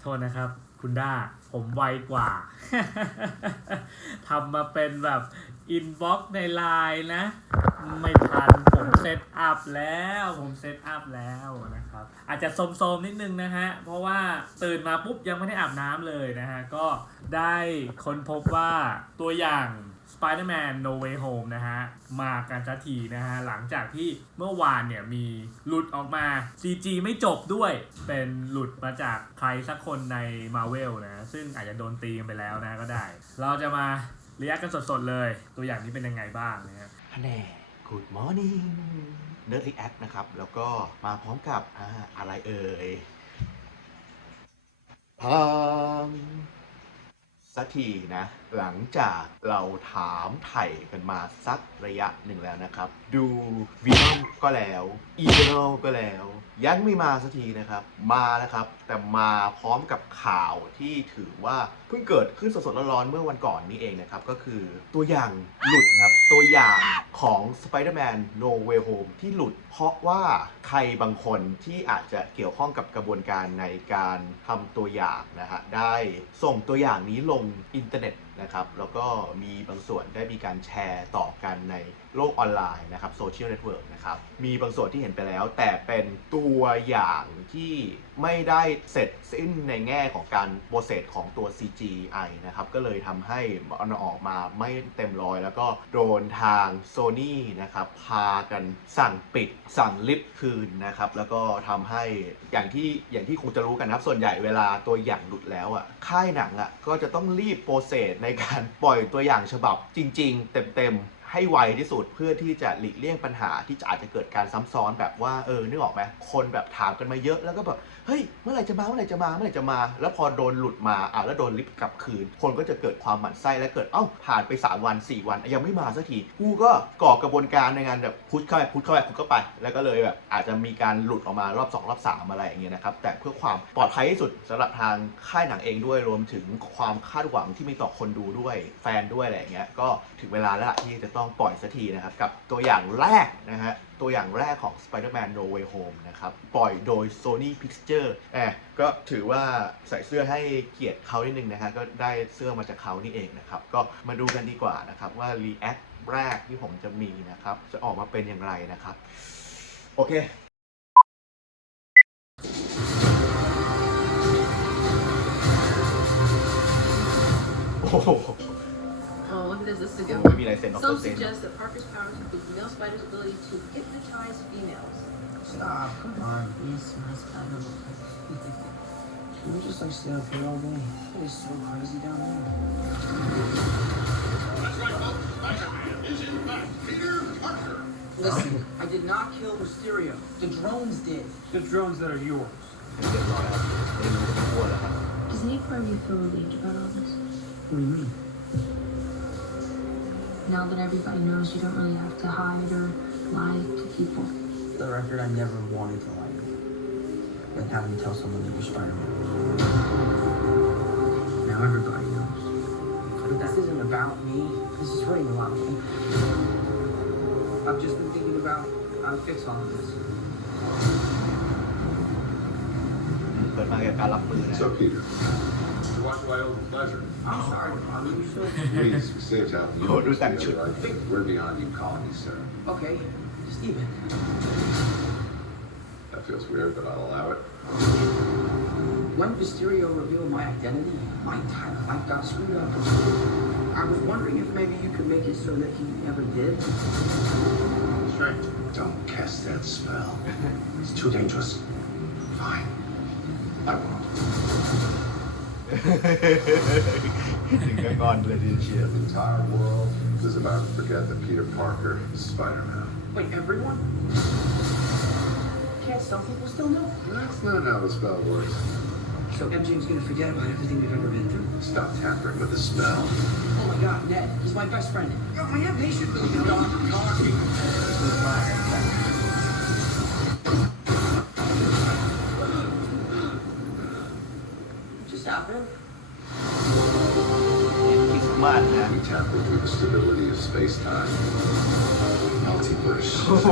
โทษนะครับ คุณด้า ผมไวกว่า ทำมาเป็นแบบอินบ็อกซ์ในไลน์นะ ไม่ทัน ผมเซตอัพแล้ว ผมเซตอัพแล้วนะครับ อาจจะโสมๆนิดนึงนะฮะ เพราะว่าตื่นมาปุ๊บยังไม่ได้อาบน้ำเลยนะฮะ ก็ได้ค้นพบว่าตัวอย่าง Spider-Man No Way Home นะฮะ มากันสักทีนะฮะ หลังจากที่เมื่อวานเนี่ยมีหลุดออกมา CG ไม่จบด้วย เป็นหลุดมาจากใครสักคนใน Marvel นะ ซึ่งอาจจะโดนตีกันไปแล้วนะก็ได้ เราจะมาเรียกกันสดๆเลย ตัวอย่างนี้เป็นยังไงบ้างนะฮะแน่ Good morning Nerd React นะครับ แล้วก็มาพร้อมกับอ่าอะไรเอ่ยพาม สักทีนะ หลังจากเราถามไถ่กันมาสักระยะหนึ่งแล้วนะครับ ดูวีนอมก็แล้วอีเวนลก็แล้ว ยังไม่มาสักทีนะครับ มาแล้วครับ แต่มาพร้อมกับข่าวที่ถือว่า เพิ่งเกิดขึ้นสดๆร้อนๆเมื่อวันก่อนนี้เองนะครับ ก็คือตัวอย่างหลุดครับ ตัวอย่างของ Spider-Man No Way Home ที่หลุด เพราะว่าใครบางคนที่อาจจะเกี่ยวข้องกับกระบวนการในการทำตัวอย่างนะฮะได้ส่งตัวอย่างนี้ลงอินเทอร์เน็ต นะครับแล้วก็มีบางส่วนได้มีการแชร์ต่อกันในโลกออนไลน์นะครับโซเชียลเน็ตเวิร์กนะครับมีบางส่วนที่เห็นไปแล้ว แต่เป็นตัวอย่างที่ไม่ได้เสร็จสิ้นในแง่ของการโปรเซสของตัว CGI นะครับก็เลยทำให้มันออกมาไม่เต็มร้อย แล้วก็โดนทาง Sony นะครับพากันสั่งปิดสั่งลิฟต์คืนนะครับแล้วก็ทำให้อย่างที่อย่างที่คงจะรู้กันนะครับส่วนใหญ่เวลาตัวอย่างหลุดแล้วอะค่ายหนังอะก็จะต้องรีบโปรเซสในการปล่อยตัวอย่างฉบับจริง ๆ เต็มๆ ให้ไวที่สุดเพื่อที่จะหลีกเลี่ยงปัญหาที่จะอาจจะเกิดการซ้ำซ้อนแบบว่าเออนึกออกไหมคนแบบถามกันมาเยอะแล้วก็แบบเฮ้ยเมื่อไหร่จะมาเมื่อไหร่จะมาเมื่อไหร่จะมา แล้วพอโดนหลุดมาอะแล้วโดนลิฟต์กลับคืน คนก็จะเกิดความหมั่นไส้และเกิดเอ้าผ่านไป 3 วัน 4 วันยังไม่มาสักทีกูก็ก่อกระบวนการในการแบบพุชเข้าไปพุชเข้าไปพุชเข้าไป แล้วก็เลยแบบอาจจะมีการหลุดออกมารอบ 2 รอบ 3 อะไรอย่างเงี้ยนะครับแต่เพื่อความปลอดภัยที่สุดสำหรับทางค่ายหนังเองด้วยรวมถึงความคาดหวังที่มีต่อคนดูด้วยแฟนด้วยอะไรอย่างเงี้ยก็ถึงเวลาแล้วล่ะที่จะต้ององปล่อยสักทีนะครับ กับตัวอย่างแรกนะฮะ ตัวอย่างแรกของ Spider-Man No Way Home นะครับ ปล่อยโดย Sony Picture แอบก็ถือว่าใส่เสื้อให้เกียรติเขานิดนึงนะฮะ ก็ได้เสื้อมาจากเขานี่เองนะครับ ก็มาดูกันดีกว่านะครับว่า React แรกที่ผมจะมีนะครับ จะออกมาเป็นอย่างไรนะครับ โอเคโอ้ โห Oh, look at this. This is a good ไม่ one. มีลายเซ็นออฟ Some เซ็น suggest that Parker's powers include male spiders' ability to hypnotize females. Stop, come on. Yes, my spider. Can we just like stay up here all day? It's so crazy down there. Listen, I did not kill Mysterio. The drones did. The drones that are yours. เรียบร้อยครับไม่รู้จะพูดแล้วครับ Does any part of you feel relieved about all this? What do you mean? now that everybody knows, you don't really have to hide or lie to people. The record, I never wanted to lie. Like having to tell someone that you're Spider-Man. Now everybody knows. But this isn't about me. This is hurting a lot of people. I've just been thinking about how to fix all of this. So Peter. You watch my old pleasure. I'm sorry to bother you, please, we saved half the Oh, universe do that together, shit. I think we're beyond you calling me sir. Okay, Steven. That feels weird, but I'll allow it. When Mysterio revealed my identity, my entire life got screwed up. I was wondering if maybe you could make it so that he never did. Strange. Don't cast that spell. It's too dangerous. Fine. I won't. They're gone legit shit. The entire world is about to forget that Peter Parker is Spider-Man. Wait, everyone? Yeah, some people still know. That's not how the spell works. So MJ's gonna forget about everything we've ever been through. Stop tampering with the spell. Oh my god, Ned, he's my best friend. Yo, we have patience. Stop talking. stop her? Piece? We tap into the stability of space-time. Multiverse is.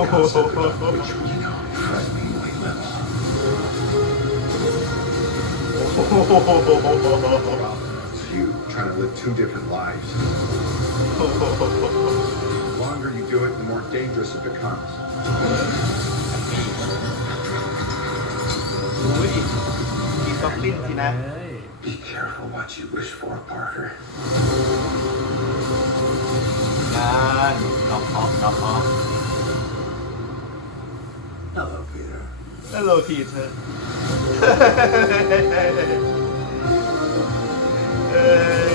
It's you trying to live two different lives. the longer you do it, the more dangerous it becomes. Wait, he's a plinty, nah. ปลิ้นสินะเอ้ย Be careful what you wish for, Parker. งานน็อกออฟน็อกออฟ Hello, Peter. ฮัลโหลทีเธอเอ้ย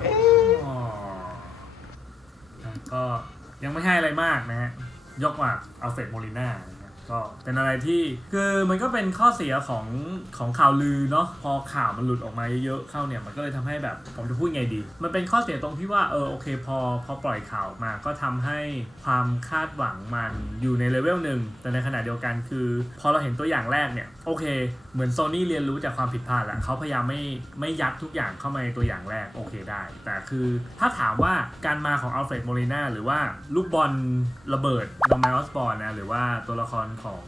เอ๊ะอ๋อก็ยังไม่ให้อะไรมากนะฮะ ยกว่าอัลเฟรดโมลิน่านะครับ ก็เป็นอะไรที่คือมันก็เป็นข้อเสียของของข่าวลือเนาะพอข่าวมันหลุดออกมาเยอะๆเข้าเนี่ยมันก็เลยทำให้แบบผมจะพูดไงดี มันเป็นข้อเสียตรงที่ว่าเออโอเคพอพอปล่อยข่าวมาก็ทำให้ความคาดหวังมันอยู่ในเลเวลหนึ่งแต่ในขณะเดียวกันคือ พอเราเห็นตัวอย่างแรกเนี่ยโอเค เหมือนโซนี่เรียนรู้จากความผิดพลาดแหละเขาพยายามไม่ไม่ยัดทุกอย่างเข้ามาในตัวอย่างแรกโอเคได้ แต่คือถ้าถามว่าการมาของอัลเฟรดโมลิน่าหรือว่าลูกบอลระเบิดนอมนออสบอร์นะหรือว่าตัวละครของ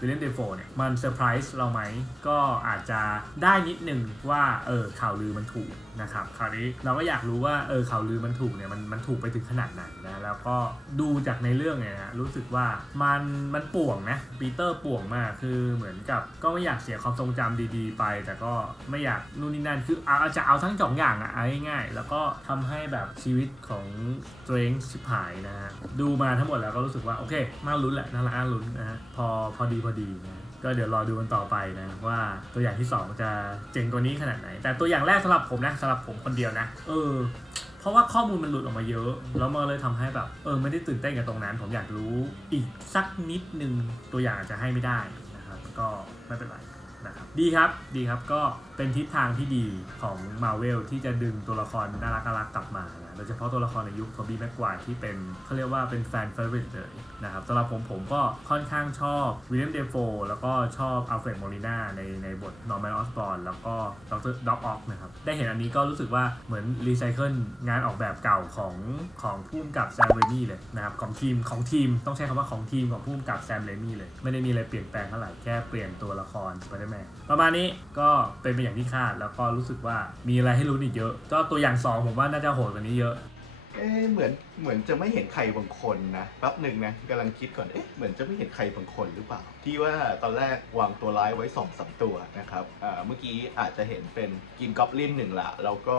วิลเลนเดโฟเนี่ย มันเซอร์ไพรส์เราไหม ก็อาจจะได้นิดนึงว่า เออข่าวลือมันถูก นะครับคราวนี้เราก็อยากรู้ว่าเออข่าวลือมันถูกเนี่ยมันมันถูกไปถึงขนาดไหนนะแล้วก็ดูจากในเรื่องเนี่ยนะรู้สึกว่ามันมันป่วงนะปีเตอร์ป่วงมากคือเหมือนกับก็ไม่อยากเสียความทรงจำดีๆ ไป แต่ก็ไม่อยากนู่นนี่นั่นคือเอาอาจะเอาทั้งสองอย่างอะเอาง่ายๆแล้วก็ทำให้แบบชีวิตของตัวเองชิบหายนะฮะดูมาทั้งหมดแล้วก็รู้สึกว่าโอเคน่าลุ้นแหละน่าละน่าลุ้นนะฮะพอพอดีพอดีนะ ก็เดี๋ยวรอดูกันต่อไปนะว่าตัวอย่างที่ 2 จะเจ๋งกว่านี้ขนาดไหน แต่ตัวอย่างแรกสำหรับผมนะสำหรับผมคนเดียวนะ เออ เพราะว่าข้อมูลมันหลุดออกมาเยอะ แล้วมันเลยทำให้แบบ เออไม่ได้ตื่นเต้นกับตรงนั้น ผมอยากรู้อีกสักนิดนึงตัวอย่างอาจจะให้ไม่ได้นะครับก็ไม่เป็นไรนะครับดีครับดีครับก็เป็นทิศทางที่ดีของมาเวลที่จะดึงตัวละครน่ารักน่ารักกลับมานะโดยเฉพาะตัวละครในยุคโทบี้แม็กควายที่เป็นเขาเรียกว่าเป็นแฟนเฟร i t เลยนะครับสำหรับผมผมก็ค่อนข้างชอบวิลเลียมเดฟโฟแล้วก็ชอบอัลเฟรดโมลิน่าในในบทนอร์แมนออสบอร์แล้วก็ดรด็อกออกนะครับได้เห็นอันนี้ก็รู้สึกว่าเหมือนรีไซเคิลงานออกแบบเก่าของของผู้กำกับแซมเรมี่เลยนะครับของทีมของทีมต้องใช้คำว่าของทีมของผู้กำกับแซมเรมี่เลย ไม่ได้มีอะไรเปลี่ยนแปลงเท่าไหร่แค่เปลี่ยนตัวละครสไปเดอร์แมน ประมาณนี้ก็เป็นไปอย่างที่คาดแล้วก็รู้สึกว่ามีอะไรให้รู้นอีกเยอะ ก็ตัวอย่างสองผมว่าน่าจะโหดกว่านี้เยอะ เอ๊ะเหมือนเหมือนจะไม่เห็นใครบางคนนะแป๊บหนึ่งนะกำลังคิดก่อนเอ๊ะเหมือนจะไม่เห็นใครบางคนหรือเปล่า ที่ว่าตอนแรกวางตัวร้ายไว้สองสามตัวนะครับอ่าเมื่อกี้อาจจะเห็นเป็นกินกอบลินหนึ่งละแล้วก็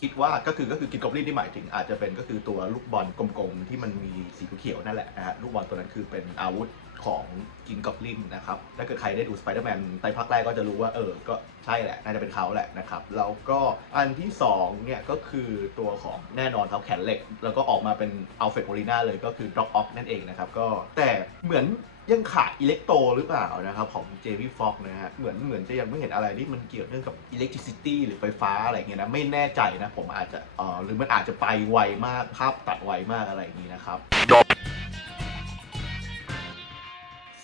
คิดว่าก็คือก็คือกินกอบลินที่หมายถึงอาจจะเป็นก็คือตัวลูกบอลกลมๆที่มันมีสีเขียวนั่นแหละนะฮะลูกบอลตัวนั้นคือเป็นอาวุธ ของกินกอบลินนะครับ ถ้าเกิดใครได้ดูสไปเดอร์แมนไตรภาคแรกก็จะรู้ว่าเออ ก็ใช่แหละ น่าจะเป็นเขาแหละนะครับ แล้วก็อันที่สองเนี่ยก็คือตัวของแน่นอนเขาแขนเหล็ก แล้วก็ออกมาเป็นอัลเฟรดโมลิน่าเลยก็คือด็อกออฟนั่นเองนะครับ ก็แต่เหมือนยังขาดอิเล็กโตหรือเปล่านะครับ ของเจมี่ฟ็อกนะฮะเหมือนเหมือนจะยังไม่เห็นอะไรที่มันเกี่ยวเนื่องกับอิเล็กทริซิตี้หรือไฟฟ้าอะไรเงี้ยนะ ไม่แน่ใจนะ ผมอาจจะเออหรือมันอาจจะไปไวมากภาพตัดไวมากอะไรอย่างนี้นะครับ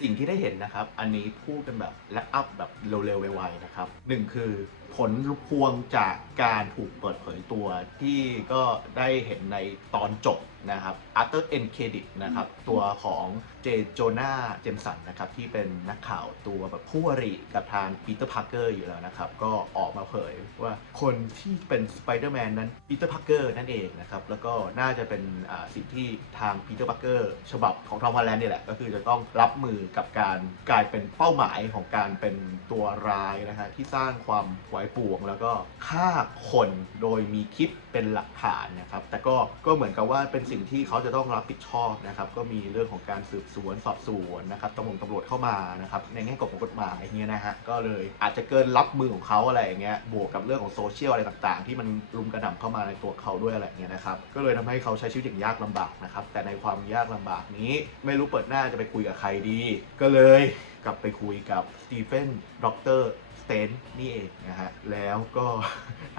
สิ่งที่ได้เห็นนะครับ อันนี้พูดกันแบบและอัพแบบเร็วๆไวๆนะครับหนึ่งคือผลพวงจากการถูกเปิดเผยตัวที่ก็ได้เห็นในตอนจบ นะครับ after end credit นะครับ ตัวของเจโจนาเจมสันนะครับ ที่เป็นนักข่าวตัวแบบคู่อริกับทางปีเตอร์พาร์เกอร์อยู่แล้วนะครับ ก็ออกมาเผยว่าคนที่เป็นสไปเดอร์แมนนั้นปีเตอร์พาร์เกอร์นั่นเองนะครับ แล้วก็น่าจะเป็นอ่าสิ่งที่ทางปีเตอร์พาร์เกอร์ฉบับของทอมฮอลแลนด์นี่แหละ ก็คือจะต้องรับมือกับการกลายเป็นเป้าหมายของการเป็นตัวร้ายนะฮะที่สร้างความหวายป่วง แล้วก็ฆ่าคนโดยมีคลิป เป็นหลักฐานนะครับ แต่ก็ก็เหมือนกับว่าเป็นสิ่งที่เขาจะต้องรับผิดชอบนะครับ ก็มีเรื่องของการสืบสวนสอบสวนนะครับตำรวจตำรวจเข้ามานะครับ ในแง่กฎของกฎหมายเงี้ยนะฮะ ก็เลยอาจจะเกินรับมือของเขาอะไรอย่างเงี้ย บวกกับเรื่องของโซเชียลอะไรต่างๆ ที่มันรุมกระหน่ำเข้ามาในตัวเขาด้วยอะไรเงี้ยนะครับ ก็เลยทำให้เขาใช้ชีวิตอย่างยากลำบากนะครับ แต่ในความยากลำบากนี้ไม่รู้เปิดหน้าจะไปคุยกับใครดี ก็เลยกลับไปคุยกับสตีเฟนด็อกเตอร์ เตนนี่เองนะฮะ แล้วก็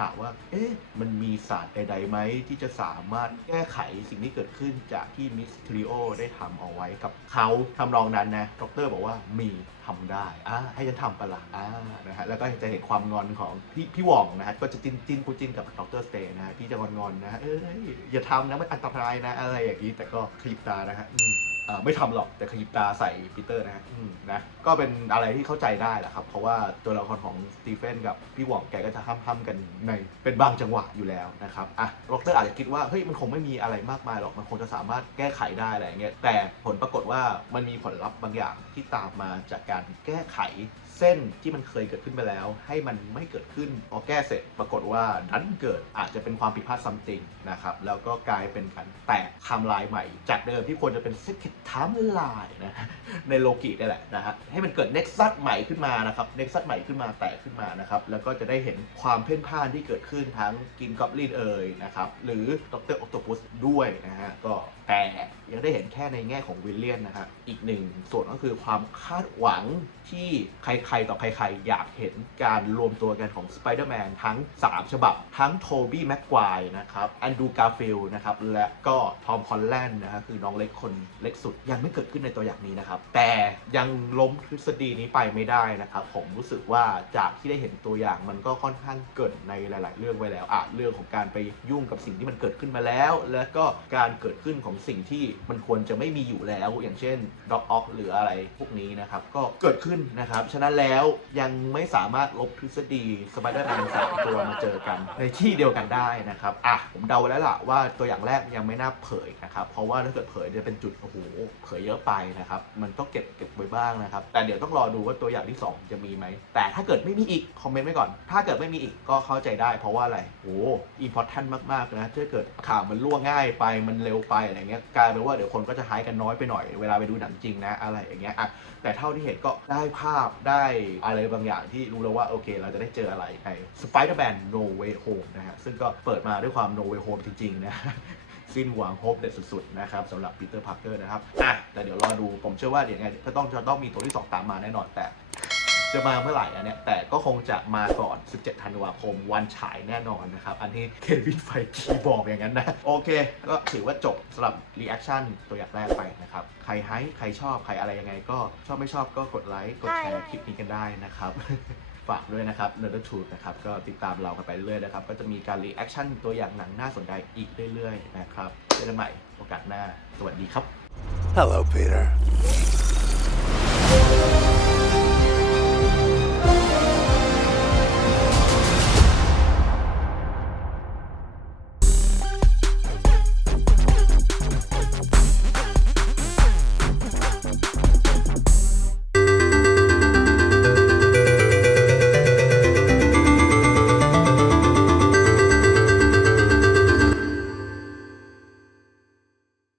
ถามว่า เอ๊ะ มันมีศาสตร์ใดๆไหมที่จะสามารถแก้ไขสิ่งที่เกิดขึ้นจากที่มิสทริโอได้ทำเอาไว้กับเขาทำรองนั้นนะด็อกเตอร์บอกว่ามีทำได้อ่าให้ฉันทำปะละอ่านะฮะ แล้วก็จะเห็นความงอนของพี่พี่หว่องนะฮะ ก็จะจิ้นจิ้นคู่จิ้นกับด็อกเตอร์สเตนนะฮะที่จะงอนๆนะฮะเอ้ย อย่าทำนะ มันอันตรายนะ อะไรอย่างนี้ แต่ก็ขยิบตานะฮะอืม ไม่ทำหรอกแต่ขยิบตาใส่ปีเตอร์นะฮะอืมนะก็เป็นอะไรที่เข้าใจได้แหละครับ เพราะว่าตัวละครของสตีเฟนกับพี่หว่องแกก็จะห้ามห้ามๆกันในเป็นบางจังหวะอยู่แล้วนะครับอะล็อกเตอร์อาจจะคิดว่าเฮ้ยมันคงไม่มีอะไรมากมายหรอกมันคงจะสามารถแก้ไขได้อะไรอย่างเงี้ยแต่ผลปรากฏว่ามันมีผลลัพธ์บางอย่างที่ตามมาจากการแก้ไข เส้นที่มันเคยเกิดขึ้นไปแล้ว ให้มันไม่เกิดขึ้นพอแก้เสร็จปรากฏว่าดันเกิดอาจจะเป็นความผิดพลาดซัมติงนะครับแล้วก็กลายเป็นการแตกไทม์ไลน์ใหม่ จากเดิมที่ควรจะเป็น second timeline นะฮะในโลกินี่แหละนะฮะให้มันเกิด nexus ใหม่ขึ้นมานะครับ nexus ใหม่ขึ้นมาแตกขึ้นมานะครับแล้วก็จะได้เห็นความเพ่นพ่านที่เกิดขึ้นทั้งกินกอบลินเอ่ยนะครับหรือดรออ t ตปุสด้วยนะฮะก็ แต่ยังได้เห็นแค่ในแง่ของวิลเลียนนะฮะอีกหนึ่งส่วนก็คือความคาดหวังที่ใครๆ ต่อใครๆ อยากเห็นการรวมตัวกันของสไปเดอร์แมนทั้ง 3 ฉบับ ทั้งโทบี้แม็กควายนะครับแอนดูการ์ฟิลนะครับ และก็ทอมคอลแลนด์นะฮะคือน้องเล็กคนเล็กสุดยังไม่เกิดขึ้นในตัวอย่างนี้นะครับ แต่ยังล้มทฤษฎีนี้ไปไม่ได้นะครับ ผมรู้สึกว่าจากที่ได้เห็นตัวอย่างมันก็ค่อนข้างเกิดในหลาย ๆ เรื่องไว้แล้วอะเรื่องของการไปยุ่งกับสิ่งที่มันเกิดขึ้นมาแล้ว แล้วก็การเกิดขึ้นของสิ่งที่มันควรจะไม่มีอยู่แล้ว อย่างเช่นด็อกออกหรืออะไรพวกนี้นะครับ ก็เกิดขึ้นนะครับ ฉะนั้นแล้วยังไม่สามารถลบทฤษฎีสไปเดอร์แมนสามตัวมาเจอกัน ในที่เดียวกันได้นะครับอะผมเดาไว้แล้วล่ะว่าตัวอย่างแรกยังไม่น่าเผยนะครับ เพราะว่าถ้าเกิดเผยจะเป็นจุดโอ้โหเผยเยอะไปนะครับ มันต้องเก็บเก็บไว้บ้างนะครับ แต่เดี๋ยวต้องรอดูว่าตัวอย่างที่ 2 จะมีไหม แต่ถ้าเกิดไม่มีอีกคอมเมนต์ไว้ก่อน ถ้าเกิดไม่มีอีกก็เข้าใจได้ เพราะว่าอะไรโอ้อินพอร์ทันมากๆนะถ้าเกิดข่าวมันล่วงง่ายไปมันเร็วไปอะไรเงี้ยกลายเป็นว่าเดี๋ยวคนก็จะหายกันน้อยไปหน่อยเวลาไปดูหนังจริงนะอะไรอย่างเงี้ยอะแต่เท่าที่เห็นก็ได้ภาพได้อะไรบางอย่างที่รู้แล้วว่าโอเค เราจะได้เจออะไรใน Spider-Man No Way Home นะฮะซึ่งก็เปิดมาด้วยความ No Way Home จริงๆนะสิ้นหวังโฮปเด็ดสุดๆนะครับสำหรับปีเตอร์พาร์เกอร์นะครับอะแต่เดี๋ยวรอดูผมเชื่อว่าเดี๋ยวยังไงก็ต้องจะต้องมีตัวที่ 2 ตามมาแน่นอนแต่ จะมาเมื่อไหร่อันเนี้ยแต่ก็คงจะมาก่อน 17 ธันวาคมวันฉายแน่นอนนะครับ อันที่เควินไฟคีบอกอย่างนั้นนะ โอเค ก็ถือว่าจบสำหรับรีแอคชั่นตัวอย่างแรกไปนะครับ ใครให้ใครชอบ ใครอะไรยังไงก็ชอบไม่ชอบก็กดไลค์กดแชร์คลิปนี้กันได้นะครับฝากด้วยนะครับ n e r d t o o นะครับ ก็ติดตามเรากันไปเรื่อยๆนะครับ ก็จะมีการรีแอคชั่นตัวอย่างหนังน่าสนใจอีกเรื่อยๆนะครับเจอกันใหม่โอกาสหน้า สวัสดีครับ Hello, Peter.